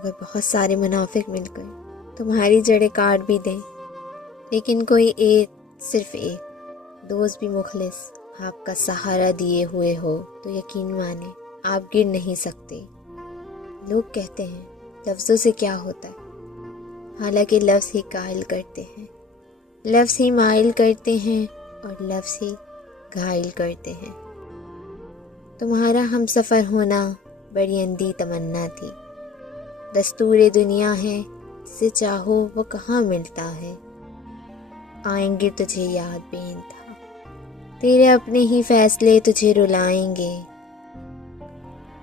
اگر بہت سارے منافق مل کر تمہاری جڑیں کاٹ بھی دیں، لیکن کوئی ایک، صرف ایک دوست بھی مخلص آپ کا سہارا دیے ہوئے ہو تو یقین مانیں آپ گر نہیں سکتے۔ لوگ کہتے ہیں لفظوں سے کیا ہوتا ہے، حالانکہ لفظ ہی قائل کرتے ہیں، لفظ ہی مائل کرتے ہیں اور لفظ ہی گھائل کرتے ہیں۔ تمہارا ہم سفر ہونا بڑی اندھی تمنا تھی، دستور دنیا ہے، جسے چاہو وہ کہاں ملتا ہے۔ آئیں گے تجھے یاد بے انتہا، تیرے اپنے ہی فیصلے تجھے رلائیں گے۔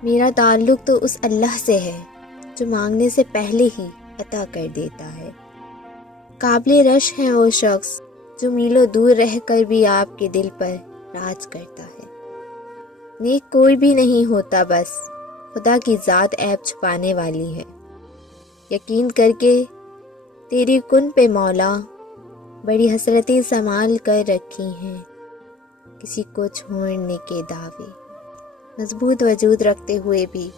میرا تعلق تو اس اللہ سے ہے جو مانگنے سے پہلے ہی عطا کر دیتا ہے۔ قابل رش ہے وہ شخص جو میلوں دور رہ کر بھی آپ کے دل پر راج کرتا ہے۔ نیک کوئی بھی نہیں ہوتا، بس خدا کی ذات عیب چھپانے والی ہے۔ یقین کر کے تیری کن پہ مولا بڑی حسرتیں سنبھال کر رکھی ہیں، کسی کو چھوڑنے کے دعوے، مضبوط وجود رکھتے ہوئے بھی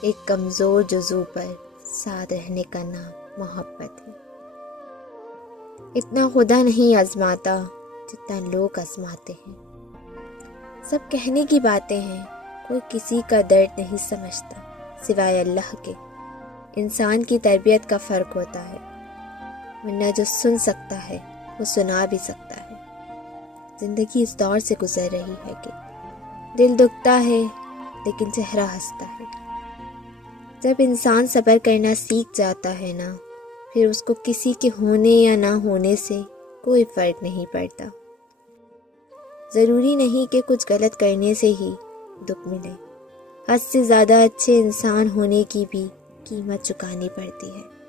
ایک کمزور جزو پر ساتھ رہنے کا نام محبت ہے۔ اتنا خدا نہیں آزماتا جتنا لوگ آزماتے ہیں۔ سب کہنے کی باتیں ہیں، کوئی کسی کا درد نہیں سمجھتا سوائے اللہ کے۔ انسان کی تربیت کا فرق ہوتا ہے، ورنہ جو سن سکتا ہے وہ سنا بھی سکتا ہے۔ زندگی اس دور سے گزر رہی ہے کہ دل دکھتا ہے لیکن چہرہ ہنستا ہے۔ جب انسان صبر کرنا سیکھ جاتا ہے نا، پھر اس کو کسی کے ہونے یا نہ ہونے سے کوئی فرق نہیں پڑتا۔ ضروری نہیں کہ کچھ غلط کرنے سے ہی دکھ ملے، حد سے زیادہ اچھے انسان ہونے کی بھی قیمت چکانی پڑتی ہے۔